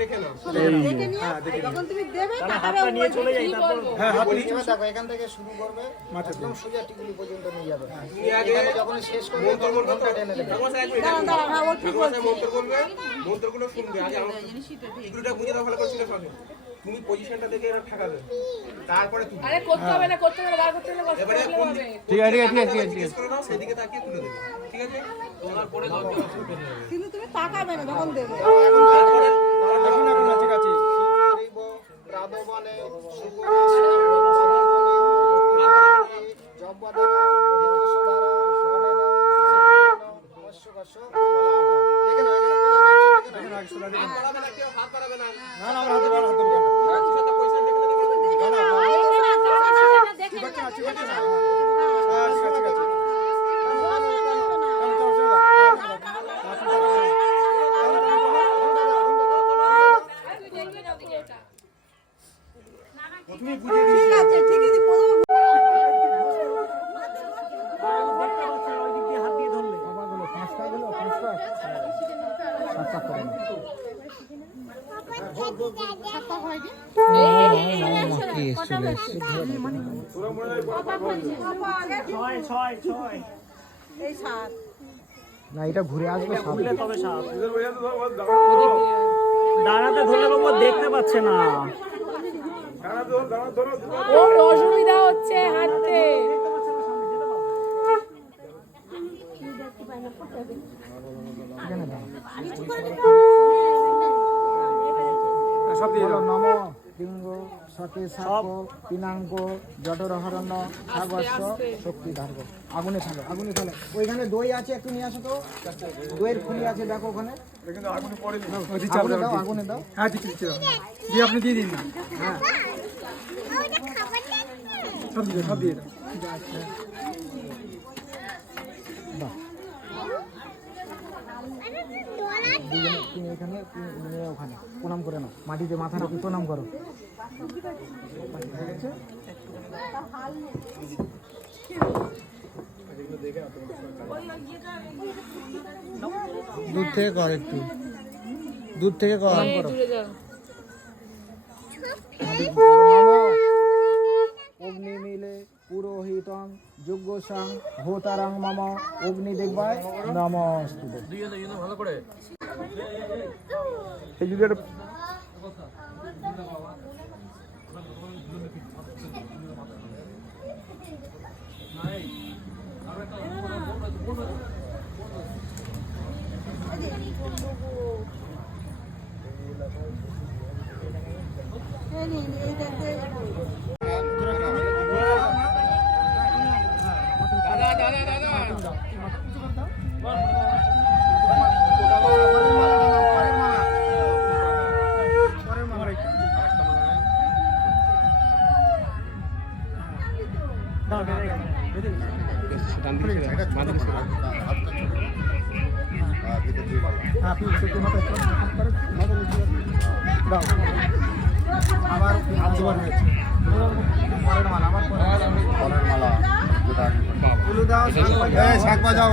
দেখে নাও দেখে নিয়ে যখন তুমি দেবে টাকাটা নিয়ে চলে যাই তারপর হ্যাঁ হাত নিচে দেখো এখান থেকে শুরু করবে একদম সোজা টিকুলি পর্যন্ত নিয়ে যাবে তুমি আগে যখন শেষ করবে তখন ঘন্টা টেনে দেবে দাঁড়া হ্যাঁ ও ঠিক বলছে মন্ত্র বলবে মন্ত্রগুলো শুনবে আগে আমার টিকুলিটা বুঝে দাও ভালো করে ছিল সঙ্গে তুমি পজিশনটা দেখে এরা ঠাকাবে তারপরে তুমি আরে করতে হবে না বার করতে হবে কষ্ট এবারে করলে হবে ঠিক আছে ঠিক আছে করে নাও সেদিকে তাকিয়ে তুলে দেবে ঠিক আছে তোমার পরে দাও কিন্তু তুমি তাকাবে না যখন দেবে তারপরে এখন ঠিক আছে রাধবনে জব্বদারা হিতসদারা সনেন মৎস্যকর্ষ দেখেন হাত বাড়াবে না না না আমরা হাতে বাড়াতে হবে সাথে পয়সা দেখলে তো না ঠিক আছে ঠিক আছে না ঠিক আছে তুমি বুঝে ঠিক আছে ঠিক আছে এই সাত না এটা ঘুরে আসবে সামনে তবে সাপ দাঁড়াতে ধরলে বাবু দেখতে পাচ্ছে না। ওর অসুবিধা হচ্ছে হাঁটতে সব দিয়ে দাও নম লিঙ্গ সতে সাপ পিনাঙ্গ জঠরহরণ্য সাগস্য শক্তি ধার্গ আগুনে ফেলো ওইখানে দই আছে একটু নিয়ে আসো তো দইয়ের খুলি আছে দেখো ওখানে আগুনে দাও আগুনে দাও হ্যাঁ ঠিক আছে দিয়ে আপনি দিয়ে দিন না হ্যাঁ সব দিয়ে দাও বাহ তুমি এখানে ওখানে প্রণাম করে নাও মাটিতে মাথা রাখি প্রণাম করো দূর থেকে কর একটু দূর থেকে কর করো অগ্নি মিলে পুরোহিতং যজ্ঞসাং হোতারাং মম অগ্নি দেখবায় নমস্তুতে ভালো করে এই যদি একটা আবার শাক বাজাও